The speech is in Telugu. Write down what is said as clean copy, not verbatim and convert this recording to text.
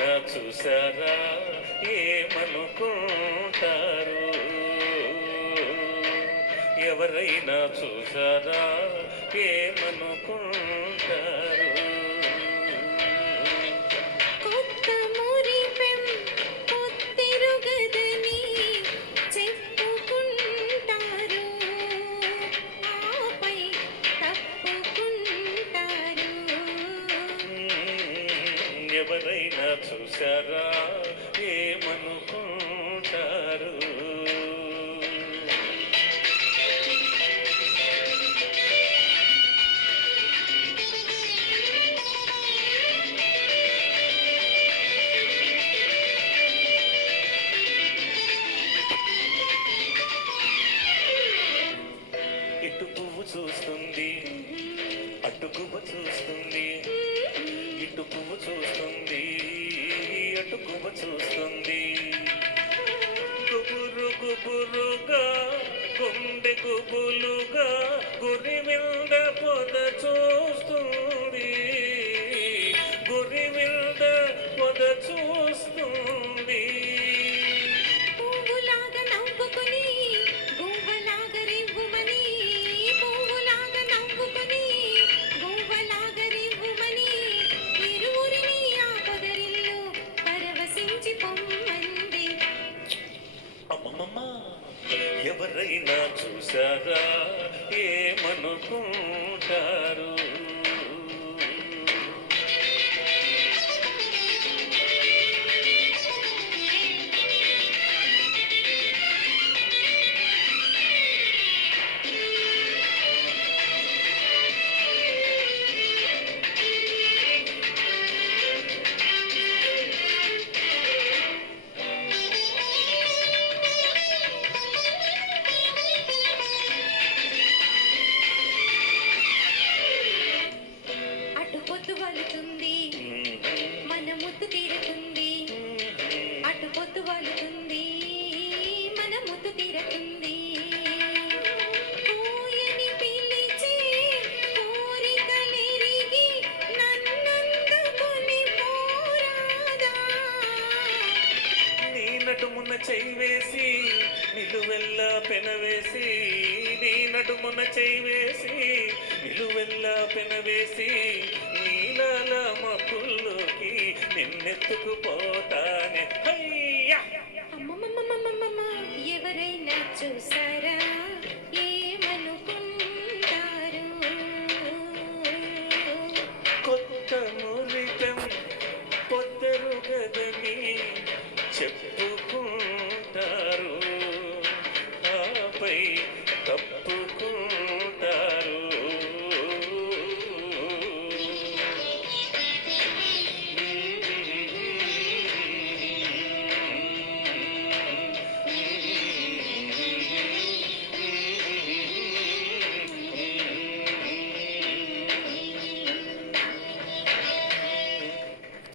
ఎవరైనా చూసారా ఏమనుకుంటారు? ఎవరైనా చూసారా ఏమనుకుంటారు? ఎవరైనా చూసారా ఏమనుకుంటారు? ఇటు పువ్వు చూస్తుంది, అటు గువ్వ చూస్తుంది, ఇటు పువ్వు చూస్తుంది, అటు గువ్వ చూస్తుంది. గుబురు గుబురుగా గుండె గుబులుగా గురి వింద పొద చూస్తుంది, గురి వింద పొద చూస్తుంది. ఎవరైనా చూసారా ఏమనుకుంటారు? మన ముద్దు తీరుతుంది, అటు పొద్దు వాలుతుంది, మన ముద్దు తీరుతుంది. కోయని పిలిచి కోరికలెరిగి నన్నందుకొని పోరాదా. నీ నడుమున చెయ్యి వేసి నిలువెల్లా పెనవేసి, నీ నడుమున చెయ్యి వేసి నిలువెల్లా పెనవేసి, నీలాల మబ్బుల్లోకి నిన్నెత్తుకుపోతానే. అమ్మమ్మమ్మమ్మమ్మ ఎవరైనా చూసారా